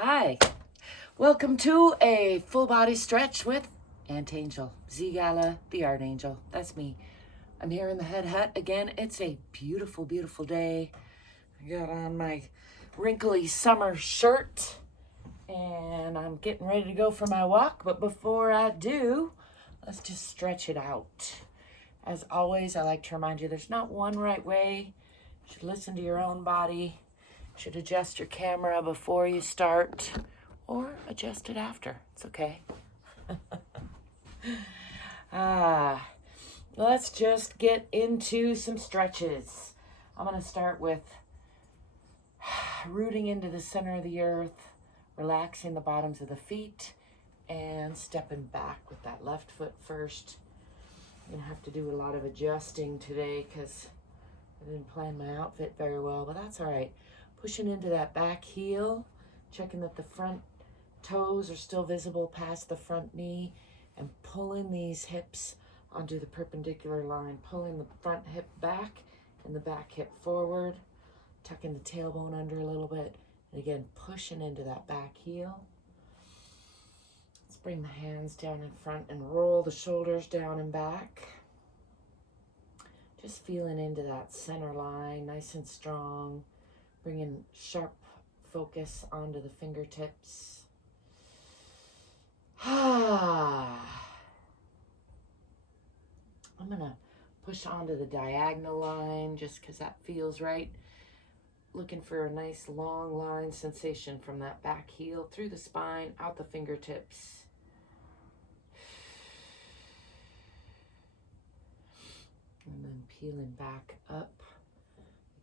Hi, welcome to a full body stretch with Aunt Angel, ZGala, the Art Angel. That's me. I'm here in the Head Hutt again. It's a beautiful, beautiful day. I got on my wrinkly summer shirt and I'm getting ready to go for my walk. But before I do, let's just stretch it out. As always, I like to remind you there's not one right way. You should listen to your own body. You should adjust your camera before you start or adjust it after. It's okay. Let's just get into some stretches. I'm going to start with rooting into the center of the earth, relaxing the bottoms of the feet, and stepping back with that left foot first. I'm going to have to do a lot of adjusting today because I didn't plan my outfit very well, but that's all right. Pushing into that back heel, checking that the front toes are still visible past the front knee, and pulling these hips onto the perpendicular line, pulling the front hip back and the back hip forward, tucking the tailbone under a little bit, and again, pushing into that back heel. Let's bring the hands down in front and roll the shoulders down and back. Just feeling into that center line, nice and strong, bringing sharp focus onto the fingertips. I'm going to push onto the diagonal line just because that feels right. Looking for a nice long line sensation from that back heel through the spine, out the fingertips. And then peeling back up.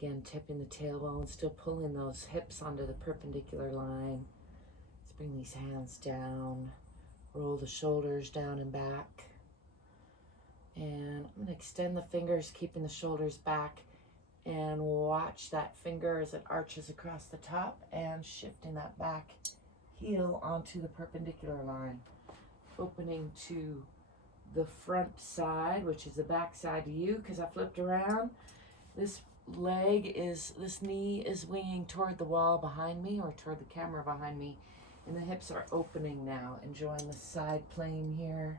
Again, tipping the tailbone, still pulling those hips onto the perpendicular line. Let's bring these hands down. Roll the shoulders down and back. And I'm going to extend the fingers, keeping the shoulders back. And watch that finger as it arches across the top and shifting that back heel onto the perpendicular line. Opening to the front side, which is the back side to you because I flipped around. This knee is winging toward the wall behind me or toward the camera behind me. And the hips are opening now, enjoying the side plane here.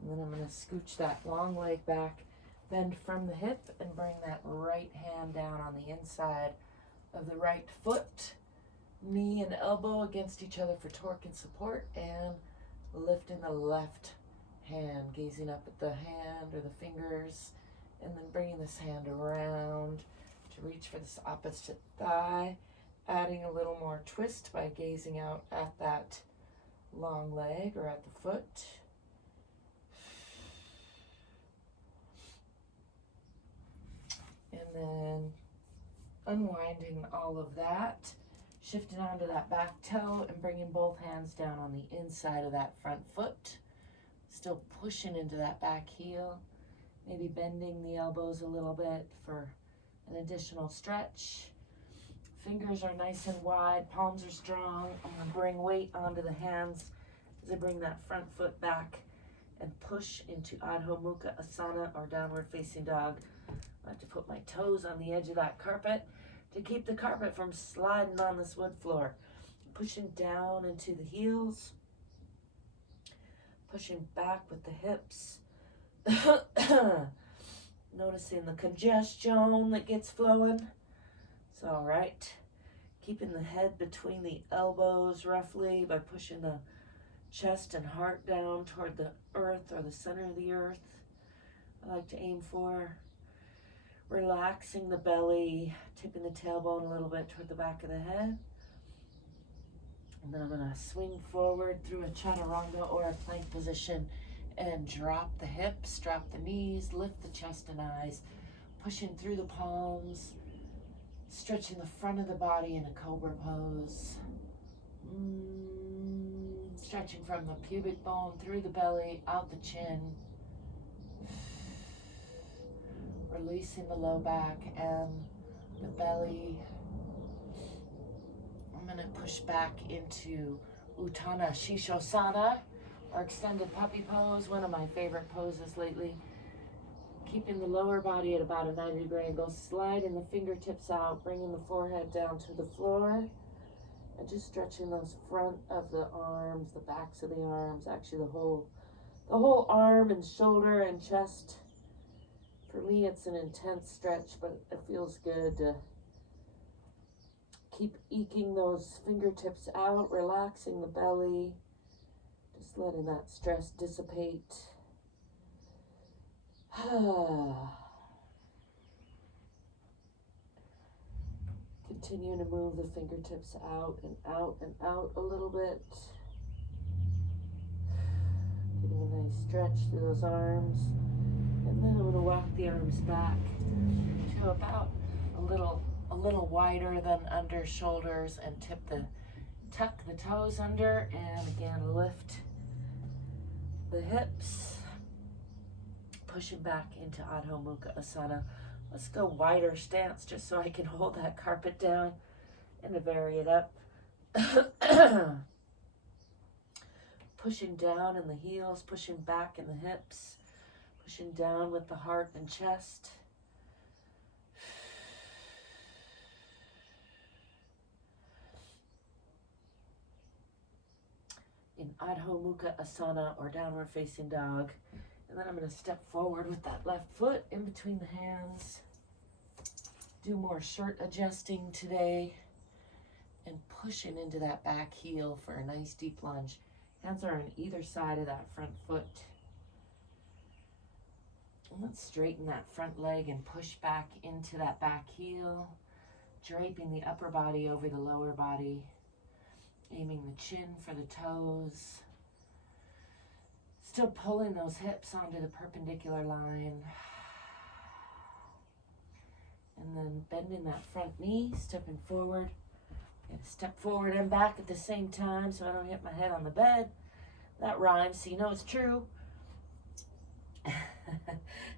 And then I'm going to scooch that long leg back, bend from the hip, and bring that right hand down on the inside of the right foot. Knee and elbow against each other for torque and support, and lifting the left hand, gazing up at the hand or the fingers, and then bringing this hand around to reach for this opposite thigh, adding a little more twist by gazing out at that long leg or at the foot. And then unwinding all of that, shifting onto that back toe and bringing both hands down on the inside of that front foot. Still pushing into that back heel, maybe bending the elbows a little bit for an additional stretch. Fingers are nice and wide, palms are strong. I'm going to bring weight onto the hands as I bring that front foot back and push into Adho Mukha Asana or downward facing dog. I have to put my toes on the edge of that carpet to keep the carpet from sliding on this wood floor. Pushing down into the heels. Pushing back with the hips. Noticing the congestion that gets flowing. It's all right. Keeping the head between the elbows roughly by pushing the chest and heart down toward the earth or the center of the earth. I like to aim for. Relaxing the belly, tipping the tailbone a little bit toward the back of the head. And then I'm going to swing forward through a chaturanga or a plank position and drop the hips, drop the knees, lift the chest and eyes, pushing through the palms, stretching the front of the body in a cobra pose. Stretching from the pubic bone through the belly, out the chin. Releasing the low back and the belly. I'm going to push back into Utthana Shishosana or extended puppy pose, one of my favorite poses lately. Keeping the lower body at about a 90-degree angle, sliding the fingertips out, bringing the forehead down to the floor, and just stretching those front of the arms, the backs of the arms, actually the whole arm and shoulder and chest. For me, it's an intense stretch, but it feels good to keep eking those fingertips out, relaxing the belly, just letting that stress dissipate. Continue to move the fingertips out and out and out a little bit. Getting a nice stretch through those arms. And then I'm going to walk the arms back to about a little wider than under shoulders, and tuck the toes under, and again lift the hips, pushing back into Adho Mukha Asana. Let's go wider stance just so I can hold that carpet down and to vary it up. Pushing down in the heels, pushing back in the hips, pushing down with the heart and chest. In Adho Mukha Asana, or downward facing dog. And then I'm going to step forward with that left foot in between the hands. Do more shirt adjusting today. And pushing into that back heel for a nice deep lunge. Hands are on either side of that front foot. And let's straighten that front leg and push back into that back heel. Draping the upper body over the lower body. Aiming the chin for the toes. Still pulling those hips onto the perpendicular line. And then bending that front knee, stepping forward. And step forward and back at the same time so I don't hit my head on the bed. That rhymes, so you know it's true.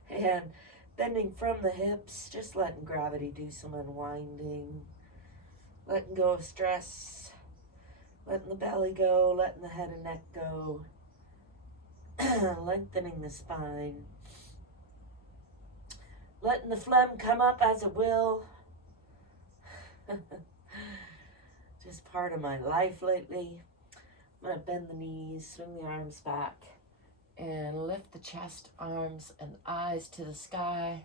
And bending from the hips, just letting gravity do some unwinding. Letting go of stress. Letting the belly go, letting the head and neck go. Lengthening the spine. Letting the phlegm come up as it will. Just part of my life lately. I'm going to bend the knees, swing the arms back, and lift the chest, arms, and eyes to the sky.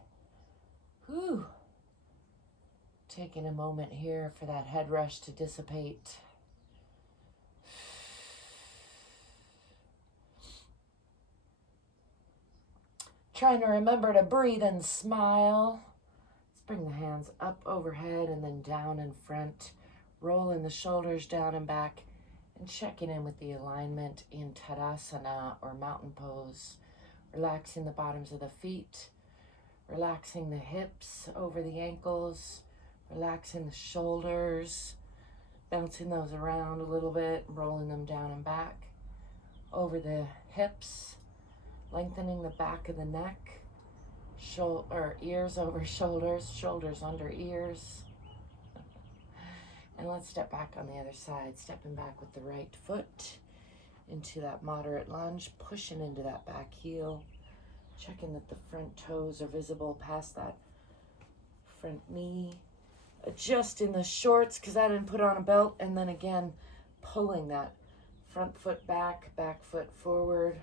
Whew. Taking a moment here for that head rush to dissipate. Trying to remember to breathe and smile. Let's bring the hands up overhead and then down in front. Rolling the shoulders down and back. And checking in with the alignment in Tadasana or mountain pose. Relaxing the bottoms of the feet. Relaxing the hips over the ankles. Relaxing the shoulders. Bouncing those around a little bit. Rolling them down and back. Over the hips. Lengthening the back of the neck, ears over shoulders, shoulders under ears. And let's step back on the other side, stepping back with the right foot into that moderate lunge, pushing into that back heel, checking that the front toes are visible past that front knee, adjusting the shorts because I didn't put on a belt, and then again, pulling that front foot back, back foot forward.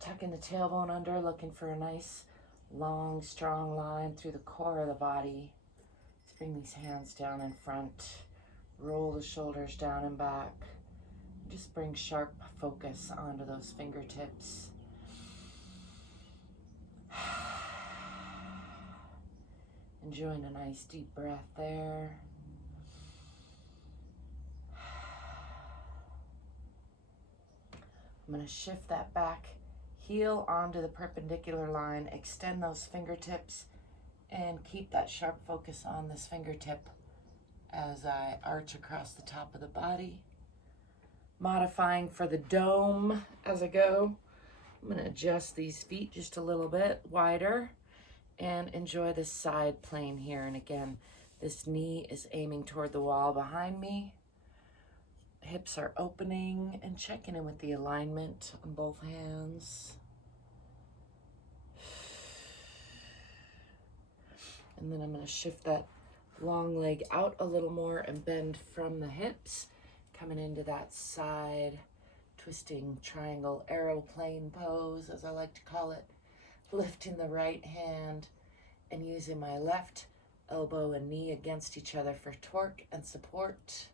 Tucking the tailbone under, looking for a nice, long, strong line through the core of the body. Let's bring these hands down in front. Roll the shoulders down and back. Just bring sharp focus onto those fingertips. Enjoying a nice deep breath there. I'm going to shift that back heel onto the perpendicular line, extend those fingertips, and keep that sharp focus on this fingertip as I arch across the top of the body. Modifying for the dome as I go. I'm going to adjust these feet just a little bit wider and enjoy this side plane here. And again, this knee is aiming toward the wall behind me. Hips are opening and checking in with the alignment on both hands. And then I'm going to shift that long leg out a little more and bend from the hips, coming into that side twisting triangle aeroplane pose, as I like to call it. Lifting the right hand and using my left elbow and knee against each other for torque and support.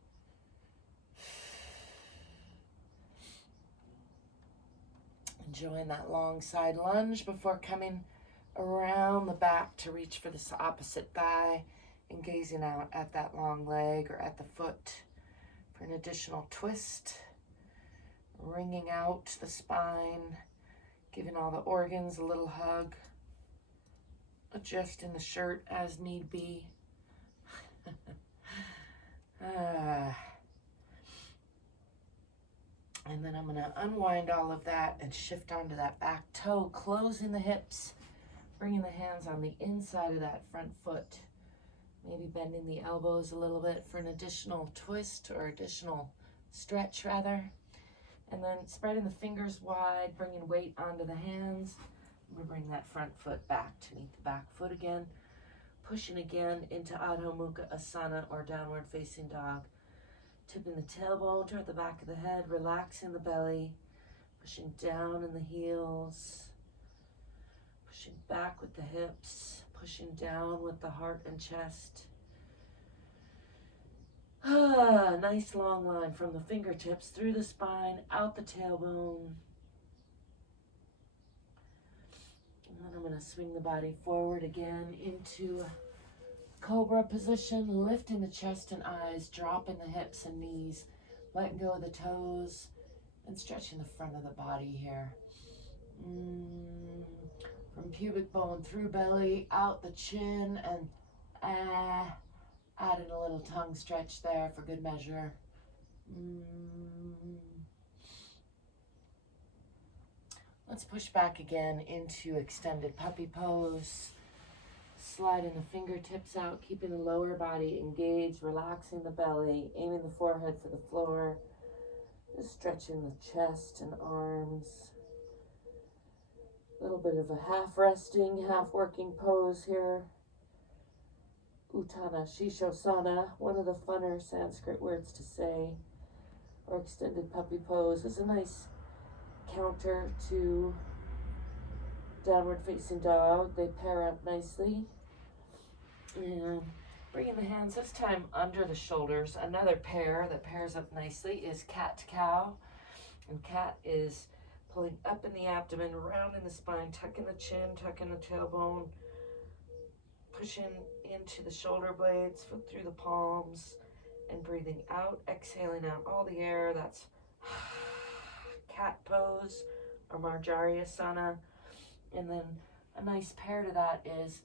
Enjoying that long side lunge before coming around the back to reach for this opposite thigh and gazing out at that long leg or at the foot for an additional twist. Wringing out the spine, giving all the organs a little hug. Adjusting the shirt as need be. And then I'm going to unwind all of that and shift onto that back toe, closing the hips, bringing the hands on the inside of that front foot. Maybe bending the elbows a little bit for an additional twist or additional stretch rather. And then spreading the fingers wide, bringing weight onto the hands. I'm going to bring that front foot back to meet the back foot again. Pushing again into Adho Mukha Asana or downward facing dog. Tipping the tailbone toward the back of the head, relaxing the belly, pushing down in the heels, pushing back with the hips, pushing down with the heart and chest. Nice long line from the fingertips through the spine, out the tailbone. And then I'm going to swing the body forward again into Cobra position, lifting the chest and eyes, dropping the hips and knees, letting go of the toes, and stretching the front of the body here. From pubic bone through belly, out the chin, and adding a little tongue stretch there for good measure. Let's push back again into extended puppy pose. Sliding the fingertips out, keeping the lower body engaged, relaxing the belly, aiming the forehead for the floor, just stretching the chest and arms. A little bit of a half resting, half working pose here. Uttana Shishosana, one of the funner Sanskrit words to say, or extended puppy pose, is a nice counter to downward facing dog. They pair up nicely. And bringing the hands this time under the shoulders. Another pair that pairs up nicely is cat to cow. And cat is pulling up in the abdomen, round in the spine, tucking the chin, tucking the tailbone, pushing into the shoulder blades, foot through the palms, and breathing out, exhaling out all the air. That's cat pose or Marjariyasana. And then a nice pair to that is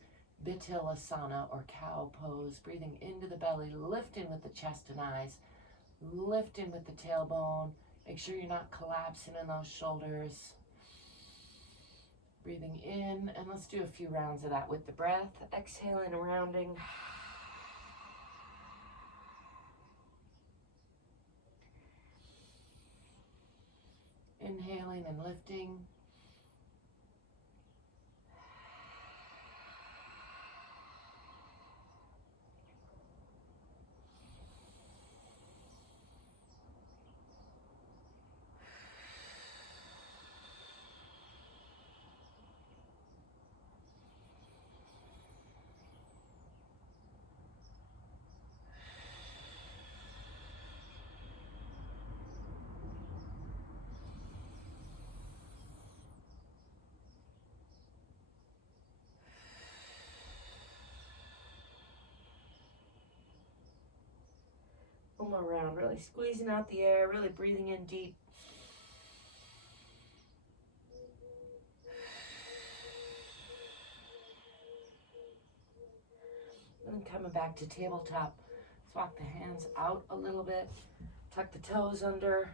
Vitilasana or cow pose, breathing into the belly, lifting with the chest and eyes, lifting with the tailbone. Make sure you're not collapsing in those shoulders. Breathing in, and let's do a few rounds of that with the breath. Exhaling and rounding. Inhaling and lifting. One more round, really squeezing out the air, really breathing in deep. And then coming back to tabletop. Let's walk the hands out a little bit, tuck the toes under,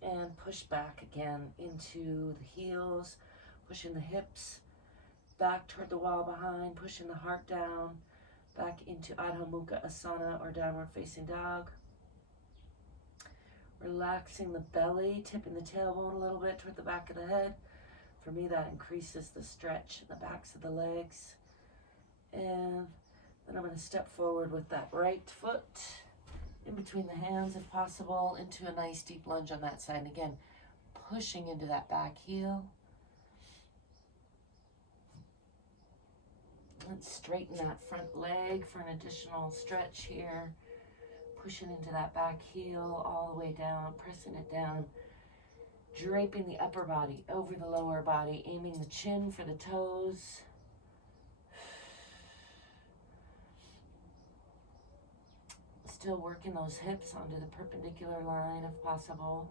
and push back again into the heels, pushing the hips back toward the wall behind, pushing the heart down, back into Adho Mukha Asana or downward facing dog. Relaxing the belly, tipping the tailbone a little bit toward the back of the head. For me, that increases the stretch in the backs of the legs. And then I'm going to step forward with that right foot in between the hands if possible into a nice deep lunge on that side. And again, pushing into that back heel. And straighten that front leg for an additional stretch here. Pushing into that back heel all the way down, pressing it down. Draping the upper body over the lower body, aiming the chin for the toes. Still working those hips onto the perpendicular line if possible.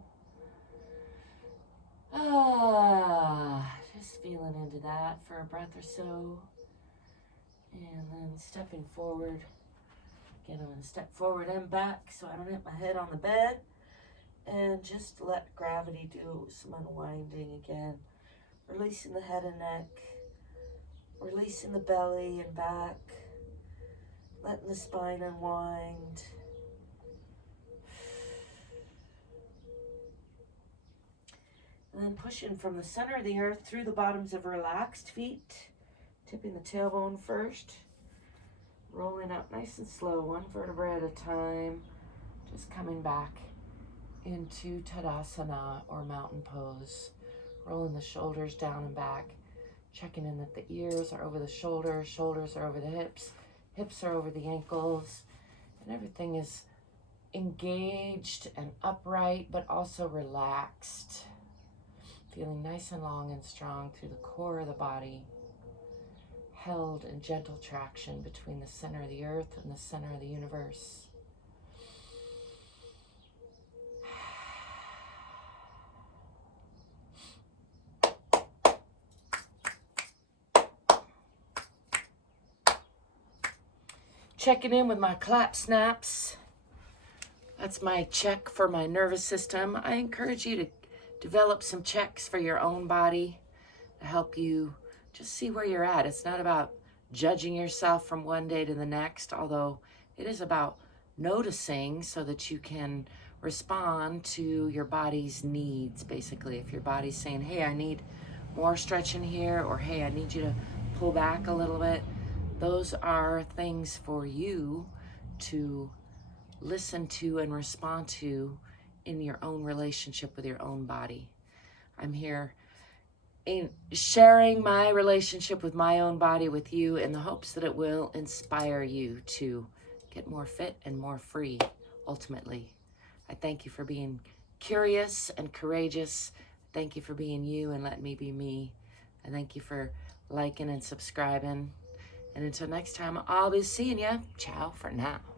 Just feeling into that for a breath or so. And then stepping forward. Again, I'm going to step forward and back so I don't hit my head on the bed. And just let gravity do some unwinding again. Releasing the head and neck. Releasing the belly and back. Letting the spine unwind. And then pushing from the center of the earth through the bottoms of relaxed feet. Tipping the tailbone first. Rolling up nice and slow, one vertebra at a time. Just coming back into Tadasana or mountain pose. Rolling the shoulders down and back. Checking in that the ears are over the shoulders, shoulders are over the hips, hips are over the ankles, and everything is engaged and upright, but also relaxed. Feeling nice and long and strong through the core of the body. Held in gentle traction between the center of the earth and the center of the universe. Checking in with my clap snaps. That's my check for my nervous system. I encourage you to develop some checks for your own body to help you just see where you're at. It's not about judging yourself from one day to the next, although it is about noticing so that you can respond to your body's needs, basically. If your body's saying, hey, I need more stretch in here, or hey, I need you to pull back a little bit, those are things for you to listen to and respond to in your own relationship with your own body. I'm here in sharing my relationship with my own body with you in the hopes that it will inspire you to get more fit and more free, ultimately. I thank you for being curious and courageous. Thank you for being you and letting me be me. I thank you for liking and subscribing. And until next time, I'll be seeing you. Ciao for now.